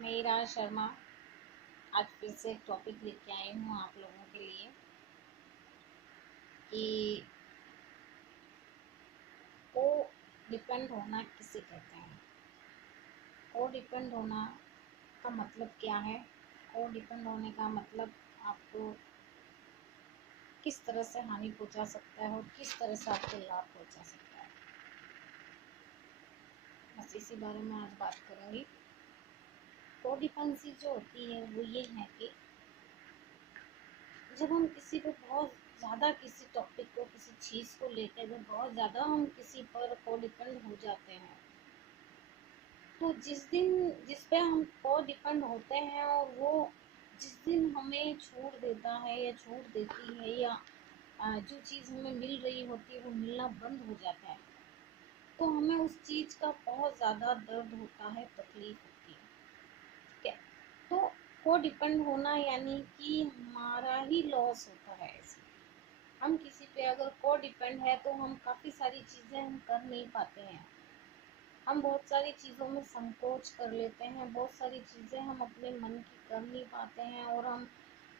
मैं ईरा शर्मा आज फिर से एक टॉपिक लेके आई हूँ आप लोगों के लिए कि को डिपेंड होना किसे कहते हैं। को डिपेंड होना का मतलब क्या है? को डिपेंड होने का मतलब आपको किस तरह से हानि पहुंचा सकता है और किस तरह से आपको लाभ पहुंचा सकता है, बस इसी बारे में आज बात करूंगी। को डिपेंडेंसी जो होती है वो ये है कि जब हम किसी पे बहुत ज़्यादा किसी टॉपिक को किसी चीज़ को लेकर जब बहुत ज़्यादा हम किसी पर को डिपेंड हो जाते हैं, तो जिस पे हम को डिपेंड होते हैं और वो जिस दिन हमें छोड़ देता है या छोड़ देती है या जो चीज़ हमें मिल रही होती है वो मिलना बंद हो जाता है, तो हमें उस चीज़ का बहुत ज़्यादा दर्द होता है, तकलीफ होती है। ठीक है, तो को डिपेंड होना यानी कि हमारा ही लॉस होता है। ऐसे हम किसी पे अगर को डिपेंड है तो हम काफ़ी सारी चीज़ें हम कर नहीं पाते हैं। हम बहुत सारी चीज़ों में संकोच कर लेते हैं, बहुत सारी चीज़ें हम अपने मन की कर नहीं पाते हैं और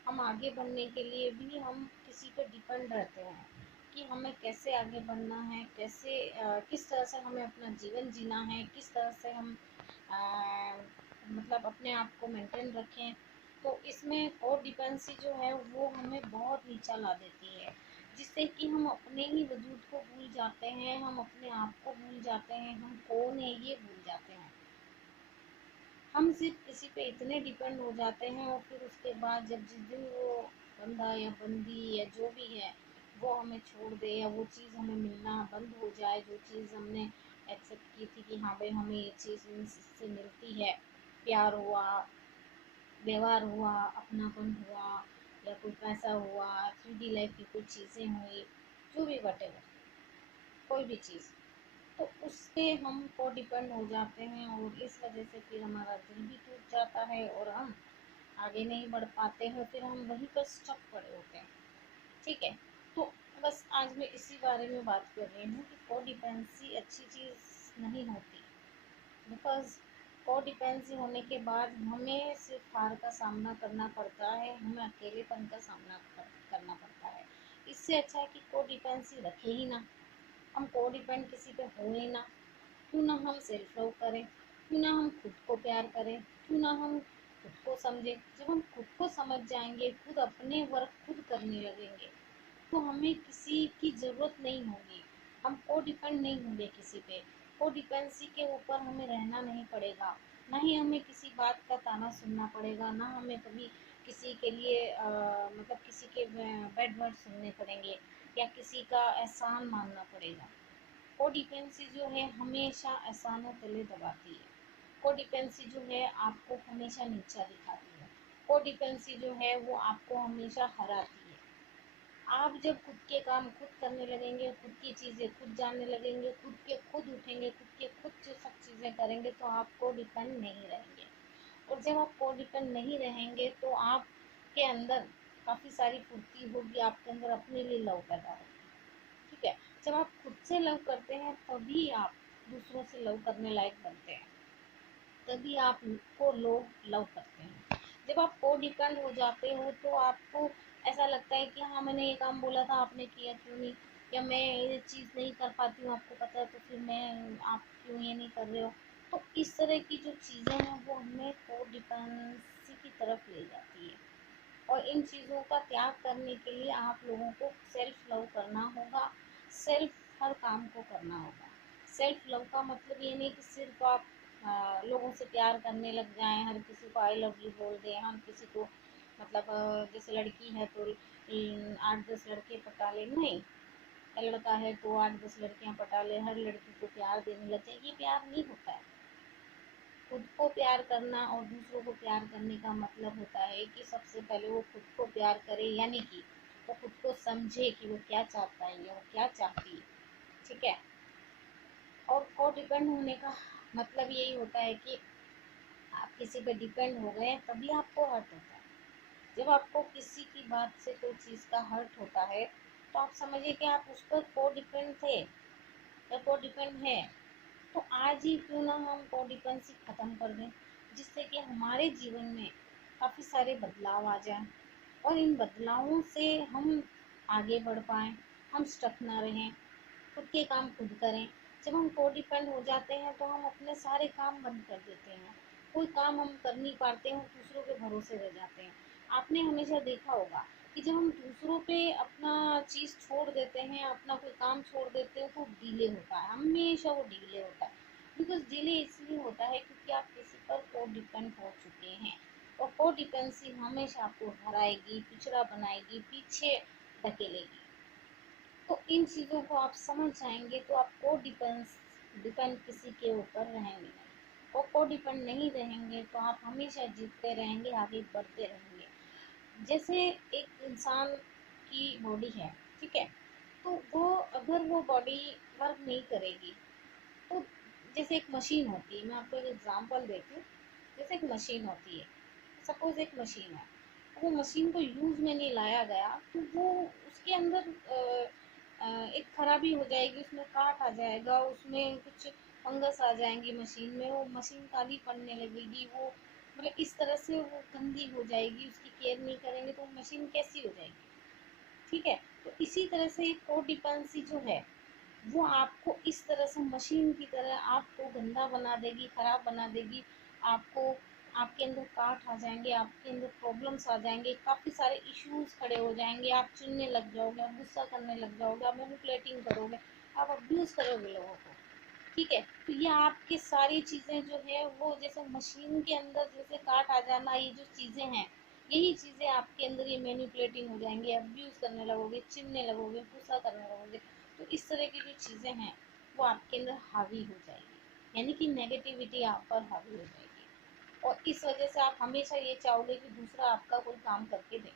हम आगे बढ़ने के लिए भी हम किसी पे डिपेंड रहते हैं कि हमें कैसे आगे बढ़ना है, कैसे किस तरह से हमें अपना जीवन जीना है, किस तरह से हम मतलब अपने आप को मेंटेन रखें। तो इसमें कोड डिपेंडेंसी जो है वो हमें बहुत नीचा ला देती है, जिससे कि हम अपने ही वजूद को भूल जाते हैं, हम अपने आप को भूल जाते हैं, हम कौन है ये भूल जाते हैं। हम सिर्फ किसी पे इतने डिपेंड हो जाते हैं और फिर उसके बाद जब जिस दिन वो बंदा या बंदी या जो भी है वो हमें छोड़ दे या वो चीज़ हमें मिलना बंद हो जाए, जो चीज़ हमने एक्सेप्ट की थी कि हाँ भाई हमें ये चीज़ इससे मिलती है, प्यार हुआ, व्यवहार हुआ, अपनापन हुआ या कोई पैसा हुआ, 3D लाइफ की कुछ चीज़ें हुई, जो भी वटेवर कोई भी चीज़, तो उस पे हम को डिपेंड हो जाते हैं और इस वजह से फिर हमारा दिल भी टूट जाता है और हम आगे नहीं बढ़ पाते हैं, फिर हम वहीं पर स्टक पड़े होते हैं। ठीक है, तो बस आज मैं इसी बारे में बात कर रही हूँ कि को डिपेंडेंसी अच्छी चीज़ नहीं होती, बिकॉज को डिपेंडेंसी होने के बाद हमें सिर्फ हार का सामना करना पड़ता है, हमें अकेलेपन का सामना करना पड़ता है। इससे अच्छा है कि को डिपेंडेंसी रखे ही ना, हम को डिपेंड किसी पे हो ही ना। क्यों ना हम सेल्फ लव करें, क्यों ना हम खुद को प्यार करें, क्यों ना हम खुद को समझें। जब हम खुद को समझ जाएंगे, खुद अपने वर्क खुद करने लगेंगे, तो हमें किसी की ज़रूरत नहीं होगी, हम को डिपेंड नहीं होंगे किसी पे। को डिपेंडेंसी के ऊपर हमें रहना नहीं पड़ेगा, ना ही हमें किसी बात का ताना सुनना पड़ेगा, ना हमें कभी किसी के लिए मतलब किसी के बैड वर्ड सुनने पड़ेंगे या किसी का एहसान मानना पड़ेगा। कोडिपेंसी जो है हमेशा एहसानों तले दबाती है। कोडिपेंसी जो है आपको हमेशा नीचा दिखाती है। कोडिपेंसी जो है वो आपको हमेशा हराती है। आप जब खुद के काम खुद करने लगेंगे, खुद की चीज़ें खुद जानने लगेंगे, खुद के खुद उठेंगे, खुद के खुद जो सब चीज़ें करेंगे, तो आपको डिपेंड नहीं रहेंगे। और जब आप को डिपेंड नहीं रहेंगे तो आपके अंदर काफ़ी सारी फुर्ती होगी, आपके अंदर अपने लिए लव पैदा होगी। ठीक है, जब आप खुद से लव करते हैं तभी आप दूसरों से लव करने लायक बनते हैं, तभी आपको लोग लव करते हैं। जब आप को डिपेंड हो जाते हो तो आपको ऐसा लगता है कि हाँ मैंने ये काम बोला था, आपने किया क्यों नहीं, या मैं ये चीज़ नहीं कर पाती हूँ, आपको पता है, तो फिर मैं आप क्यों ये नहीं कर रहे हो। तो इस तरह की जो चीज़ें हैं वो हमें को डिपेंडेंसी की तरफ ले जाती है, और इन चीज़ों का त्याग करने के लिए आप लोगों को सेल्फ लव करना होगा, सेल्फ हर काम को करना होगा। सेल्फ लव का मतलब ये नहीं कि सिर्फ आप लोगों से प्यार करने लग जाएं, हर किसी को आई लव यू बोल दें, हर किसी को मतलब जैसे लड़की है तो 8-10 लड़के पटा ले, नहीं, लड़का है तो 8-10 लड़कियां पटा ले, हर लड़की को प्यार देने लग जाए, ये प्यार नहीं होता है। खुद को प्यार करना और दूसरों को प्यार करने का मतलब होता है कि सबसे पहले वो खुद को प्यार करे, यानी कि वो खुद को समझे कि वो क्या चाहता है या वो क्या चाहती है। ठीक है, और को डिपेंड होने का मतलब यही होता है कि आप किसी पे डिपेंड हो गए तभी आपको हर्ट होता है। जब आपको किसी की बात से कोई चीज़ का हर्ट होता है तो आप समझिए कि आप उस पर को डिपेंड थे या को डिपेंड है। तो आज ही क्यों ना हम को डिपेंडेंसी ख़त्म कर दें, जिससे कि हमारे जीवन में काफ़ी सारे बदलाव आ जाएं और इन बदलावों से हम आगे बढ़ पाएँ, हम स्टक ना रहें, खुद के काम खुद करें। जब हम को डिपेंड हो जाते हैं तो हम अपने सारे काम बंद कर देते हैं, कोई काम हम कर नहीं पाते हैं, दूसरों के भरोसे रह जाते हैं। आपने हमेशा देखा होगा कि जब हम दूसरों पे अपना चीज़ छोड़ देते हैं, अपना कोई काम छोड़ देते हैं तो डिले होता है, हमेशा वो डिले होता है। बिकॉज डिले इसलिए होता है क्योंकि आप किसी पर को डिपेंड हो चुके हैं, और को डिपेंडेंसी हमेशा आपको हराएगी, पिछड़ा बनाएगी, पीछे धकेलेगी। तो इन चीज़ों को आप समझ जाएंगे तो आप को डिपेंड किसी के ऊपर रहेंगे नहीं, और को डिपेंड नहीं रहेंगे तो आप हमेशा जीतते रहेंगे, आगे बढ़ते रहेंगे। जैसे एक इंसान की बॉडी है, ठीक है, तो वो अगर वो बॉडी वर्क नहीं करेगी तो जैसे एक मशीन होती है, मैं आपको एक एग्जांपल देती हूँ। जैसे एक मशीन होती है, सपोज एक मशीन है, वो मशीन को यूज़ में नहीं लाया गया तो वो उसके अंदर एक खराबी हो जाएगी, उसमें काट आ जाएगा, उसमें कुछ फंगस आ जाएंगी मशीन में, वो मशीन काली पड़ने लगेगी, वो मतलब इस तरह से वो गंदी हो जाएगी, उसकी केयर नहीं करेंगे तो मशीन कैसी हो जाएगी, ठीक है। तो इसी तरह से एक कोडिपेंडेंसी जो है वो आपको इस तरह से मशीन की तरह आपको गंदा बना देगी, खराब बना देगी। आपको आपके अंदर काट आ जाएंगे, आपके अंदर प्रॉब्लम्स आ जाएंगे, काफ़ी सारे इश्यूज खड़े हो जाएंगे, आप चिढ़ने लग जाओगे, आप गुस्सा करने लग जाओगे, आप मैनिपुलेटिंग करोगे, आप अब्यूज़ करोगे लोगों को, ठीक है। तो ये आपकी सारी चीज़ें जो है वो जैसे मशीन के अंदर जैसे काट आ जाना, ये जो चीज़ें हैं, यही चीज़ें आपके अंदर ये मैनिपुलेटिंग हो जाएंगे, अब्यूज़ करने लगोगे, चिढ़ने लगोगे, गुस्सा करने लगोगे। तो इस तरह की जो चीज़ें हैं वो आपके अंदर हावी हो जाएगी, यानी कि नेगेटिविटी आप पर हावी हो जाएगी, और इस वजह से आप हमेशा ये चाहोगे कि दूसरा आपका कोई काम करके दे।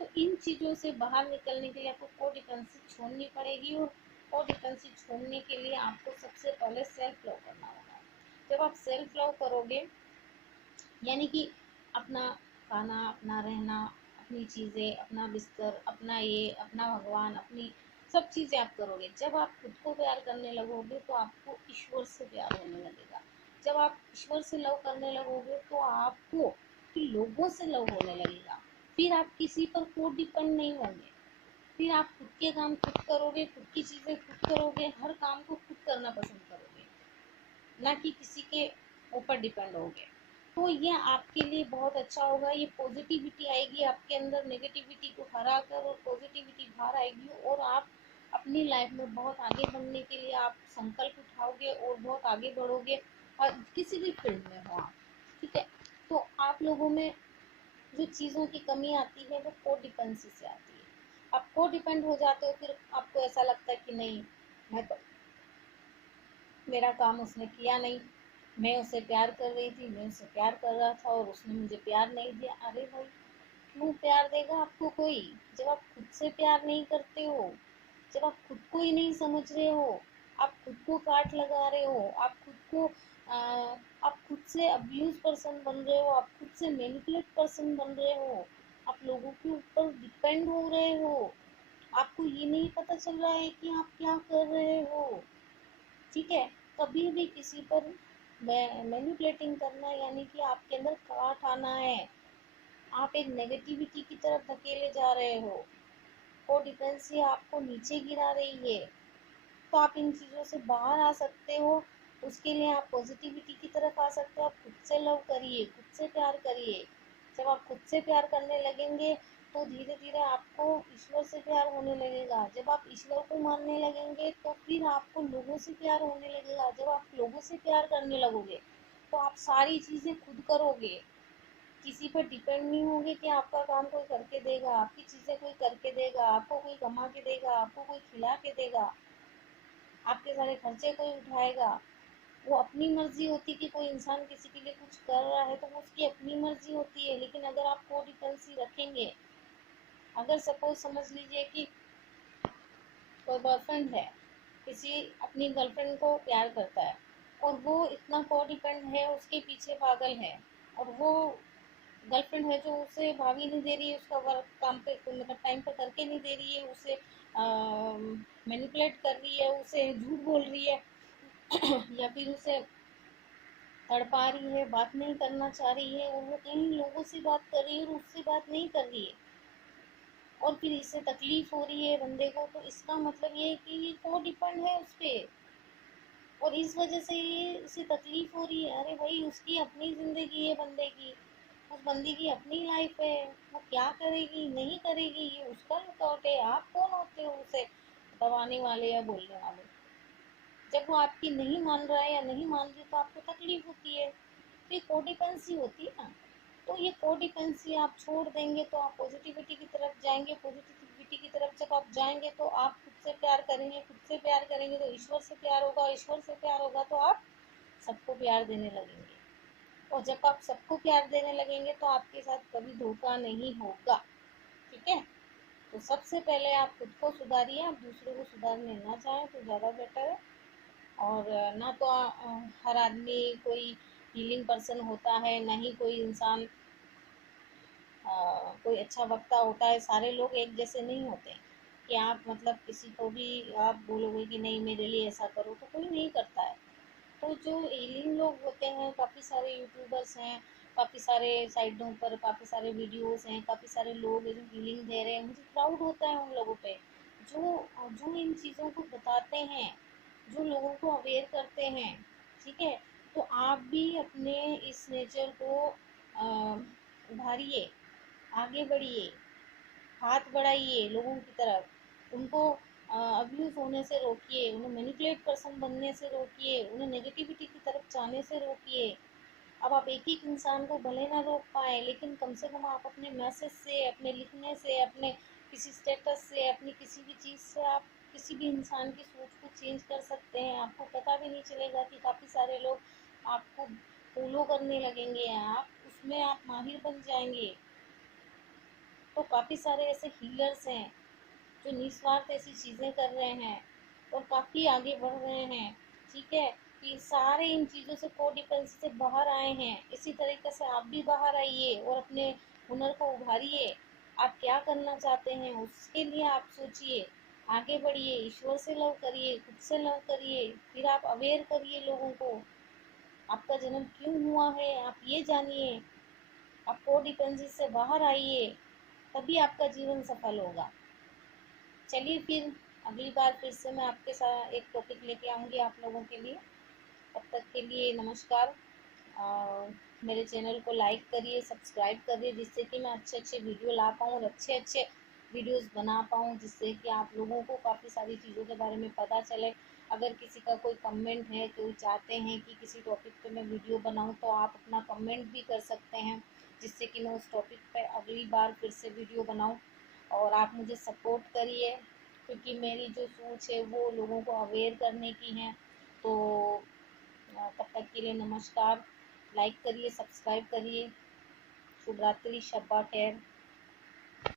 तो इन चीज़ों से बाहर निकलने के लिए आपको कोडिपेंडेंसी छोड़नी पड़ेगी, और कोडिपेंडेंसी छोड़ने के लिए आपको सबसे पहले सेल्फ लव करना होगा। जब आप सेल्फ लव करोगे, यानी कि अपना खाना, अपना रहना, अपनी चीज़ें, अपना बिस्तर, अपना ये, अपना भगवान, अपनी सब चीज़ें आप करोगे। जब आप खुद को प्यार करने लगोगे तो आपको ईश्वर से प्यार होने लगेगा। जब आप ईश्वर से लव करने लगोगे तो आपको फिर लोगों से लव होने लगेगा। फिर आप किसी पर को डिपेंड नहीं होंगे, फिर आप खुद के काम खुद करोगे, खुद की चीज़ें खुद करोगे, हर काम को खुद करना पसंद करोगे, ना कि किसी के ऊपर डिपेंड होगे। तो ये आपके लिए बहुत अच्छा होगा, ये पॉजिटिविटी आएगी आपके अंदर, नेगेटिविटी को हरा कर और पॉजिटिविटी बाहर आएगी, और आप अपनी लाइफ में बहुत आगे बढ़ने के लिए आप संकल्प उठाओगे और बहुत आगे बढ़ोगे, और किसी भी फील्ड में हो आप, ठीक है। तो आप लोगों में जो चीज़ों की कमी आती है वो कोडिपेंडेंसी से आती है। आप को डिपेंड हो जाते हो, फिर आपको ऐसा लगता है कि नहीं, मैं तो, मेरा काम उसने किया नहीं, मैं उसे प्यार कर रही थी, मैं उसे प्यार कर रहा था और उसने मुझे प्यार नहीं दिया। अरे भाई, क्यों प्यार देगा आपको कोई, जब आप खुद से प्यार नहीं करते हो, जब आप खुद को ही नहीं समझ रहे हो, आप खुद को काट लगा रहे हो, आप खुद को आप खुद से अब्यूज पर्सन बन रहे हो, आप खुद से मैनिपुलेट पर्सन बन रहे हो, आप लोगों के ऊपर डिपेंड हो रहे हो, आपको ये नहीं पता चल रहा है कि आप क्या कर रहे हो, ठीक है। कभी भी किसी पर मैनिपुलेटिंग करना यानी कि आपके अंदर काट आना है, आप एक नेगेटिविटी की तरफ धकेले जा रहे हो, कोडिपेंडेंसी आपको नीचे गिरा रही है। तो आप इन चीज़ों से बाहर आ सकते हो, उसके लिए आप पॉजिटिविटी की तरफ आ सकते हो। आप खुद से लव करिए, खुद से प्यार करिए। जब आप खुद से प्यार करने लगेंगे तो धीरे धीरे आपको ईश्वर से प्यार होने लगेगा। जब आप ईश्वर को मानने लगेंगे तो फिर आपको लोगों से प्यार होने लगेगा। जब आप लोगों से प्यार करने लगोगे तो आप सारी चीज़ें खुद करोगे, किसी पर डिपेंड नहीं होगे कि आपका काम कोई करके देगा, आपकी चीज़ें कोई करके देगा, आपको कोई कमा के देगा, आपको कोई खिला के देगा, आपके सारे खर्चे कोई उठाएगा। वो अपनी मर्जी होती कि कोई इंसान किसी के लिए कुछ कर रहा है तो वो उसकी अपनी मर्जी होती है। लेकिन अगर आप कोडिपेंडेंसी रखेंगे, अगर सपोज समझ लीजिए कि कोई बॉयफ्रेंड है, किसी अपनी गर्लफ्रेंड को प्यार करता है और वो इतना कोडिपेंड है, उसके पीछे पागल है, और वो गर्लफ्रेंड है जो उसे भाभी नहीं दे रही है, उसका वर्क काम पे मतलब टाइम पे करके नहीं दे रही है, उसे मैनिपुलेट कर रही है, उसे झूठ बोल रही है या फिर उसे तड़पा रही है, बात नहीं करना चाह रही है, और वो कहीं लोगों से बात कर रही है और उससे बात नहीं कर रही है, और फिर इससे तकलीफ हो रही है बंदे को, तो इसका मतलब ये है कि ये को डिपेंड है उस पर, और इस वजह से ये इसे तकलीफ हो रही है। अरे भाई, उसकी अपनी ज़िंदगी है बंदे की, उस बंदी की अपनी लाइफ है, वो क्या करेगी नहीं करेगी ये उसका लुकआउट है। आप कौन होते हो उसे दबाने वाले या बोलने वाले? जब वो आपकी नहीं मान रहा है या नहीं मान रही तो आपको तकलीफ होती है, तो ये कोडिपेंसी होती है ना। तो ये कोडिपेंसी आप छोड़ देंगे तो आप पॉजिटिविटी की तरफ जाएंगे। पॉजिटिविटी की तरफ जब आप जाएंगे तो आप खुद से प्यार करेंगे, खुद से प्यार करेंगे तो ईश्वर से प्यार होगा, ईश्वर से प्यार होगा तो आप सबको प्यार देने लगेंगे, और जब आप सबको प्यार देने लगेंगे तो आपके साथ कभी धोखा नहीं होगा। ठीक है, तो सबसे पहले आप खुद को सुधारिए। आप दूसरों को सुधारने ना चाहें तो ज़्यादा बेटर है। और ना तो हर आदमी कोई हीलिंग पर्सन होता है, ना ही कोई इंसान कोई अच्छा वक्ता होता है। सारे लोग एक जैसे नहीं होते कि आप मतलब किसी को भी आप बोलोगे कि नहीं मेरे लिए ऐसा करो, तो कोई नहीं करता है। तो जो हीलिंग लोग होते हैं, काफ़ी सारे यूट्यूबर्स हैं, काफ़ी सारे साइटों पर काफ़ी सारे वीडियोस हैं, काफ़ी सारे लोग हैं जो हीलिंग दे रहे हैं। मुझे प्राउड होता है उन लोगों पे जो जो इन चीज़ों को बताते हैं, जो लोगों को अवेयर करते हैं। ठीक है, तो आप भी अपने इस नेचर को उभारिए, आगे बढ़िए, हाथ बढ़ाइए लोगों की तरफ, उनको अब्यूज होने से रोकिए, उन्हें मैनिपुलेट पर्सन बनने से रोकिए, उन्हें नेगेटिविटी की तरफ जाने से रोकिए। अब आप एक एक इंसान को भले ना रोक पाए, लेकिन कम से कम आप अपने मैसेज से, अपने लिखने से, अपने किसी स्टेटस से, अपनी किसी भी चीज़ से आप किसी भी इंसान की सोच को चेंज कर सकते हैं। आपको पता भी नहीं चलेगा कि काफ़ी सारे लोग आपको फॉलो करने लगेंगे, आप उसमें आप माहिर बन जाएंगे। तो काफ़ी सारे ऐसे हीलर्स हैं जो निस्वार्थ ऐसी चीज़ें कर रहे हैं और काफ़ी आगे बढ़ रहे हैं। ठीक है, कि सारे इन चीज़ों से कोडिपेंडेंसी से बाहर आए हैं। इसी तरीके से आप भी बाहर आइए और अपने हुनर को उभारिए। आप क्या करना चाहते हैं उसके लिए आप सोचिए, आगे बढ़िए, ईश्वर से लव करिए, खुद से लव करिए, फिर आप अवेयर करिए लोगों को। आपका जन्म क्यों हुआ है आप ये जानिए, आप कोडिपेंडेंसी से बाहर आइए, तभी आपका जीवन सफल होगा। चलिए फिर अगली बार फिर से मैं आपके साथ एक टॉपिक लेके आऊँगी आप लोगों के लिए। तब तक के लिए नमस्कार। मेरे चैनल को लाइक करिए, सब्सक्राइब करिए, जिससे कि मैं अच्छे अच्छे वीडियो ला पाऊँ और अच्छे अच्छे वीडियोस बना पाऊँ, जिससे कि आप लोगों को काफ़ी सारी चीज़ों के बारे में पता चले। अगर किसी का कोई कमेंट है, कोई चाहते हैं कि किसी टॉपिक पे मैं वीडियो बनाऊँ, तो आप अपना कमेंट भी कर सकते हैं, जिससे कि मैं उस टॉपिक पे अगली बार फिर से वीडियो बनाऊँ। और आप मुझे सपोर्ट करिए, क्योंकि मेरी जो सोच है वो लोगों को अवेयर करने की है। तो तब तक के लिए नमस्कार। लाइक करिए, सब्सक्राइब करिए। शुभ रात्रि, शब्बा खैर।